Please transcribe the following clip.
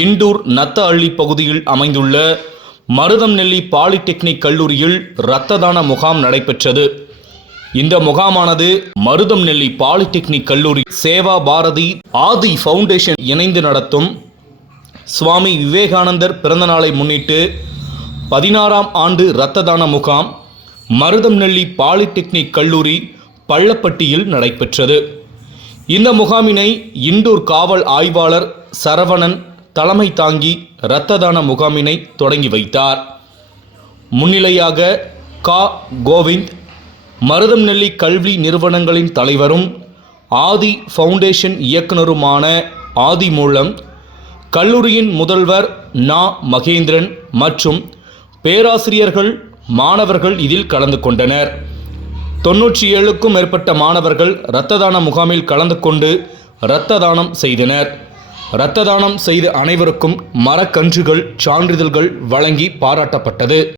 இண்டூர் நத்தஅள்ளி பகுதியில் அமைந்துள்ள மருதம்நெல்லி பாலிடெக்னிக் கல்லூரியில் இரத்த தான முகாம் நடைபெற்றது. இந்த முகாமானது மருதம்நெல்லி பாலிடெக்னிக் கல்லூரி, சேவா பாரதி, ஆதி ஃபவுண்டேஷன் இணைந்து நடத்தும் சுவாமி விவேகானந்தர் பிறந்தநாளை முன்னிட்டு 16ஆம் ஆண்டு இரத்த தான முகாம் மருதம்நெல்லி பாலிடெக்னிக் கல்லூரி பள்ளப்பட்டியில் நடைபெற்றது. இந்த முகாமினை இண்டூர் காவல் ஆய்வாளர் சரவணன் தலைமை தாங்கி இரத்த தான முகாமினை தொடங்கி வைத்தார். முன்னிலையாக கோவிந்த், மருதம்நெல்லி கல்வி நிறுவனங்களின் தலைவரும் ஆதி ஃபவுண்டேஷன் இயக்குனருமான ஆதி மூலம், கல்லூரியின் முதல்வர் மகேந்திரன் மற்றும் பேராசிரியர்கள், மாணவர்கள் இதில் கலந்து கொண்டனர். 97க்கும் மேற்பட்ட மாணவர்கள் இரத்த தான முகாமில் கலந்து கொண்டு இரத்த தானம் செய்தனர். இரத்த தானம் செய்த அனைவருக்கும் மரக்கன்றுகள், சான்றிதழ்கள் வழங்கி பாராட்டப்பட்டது.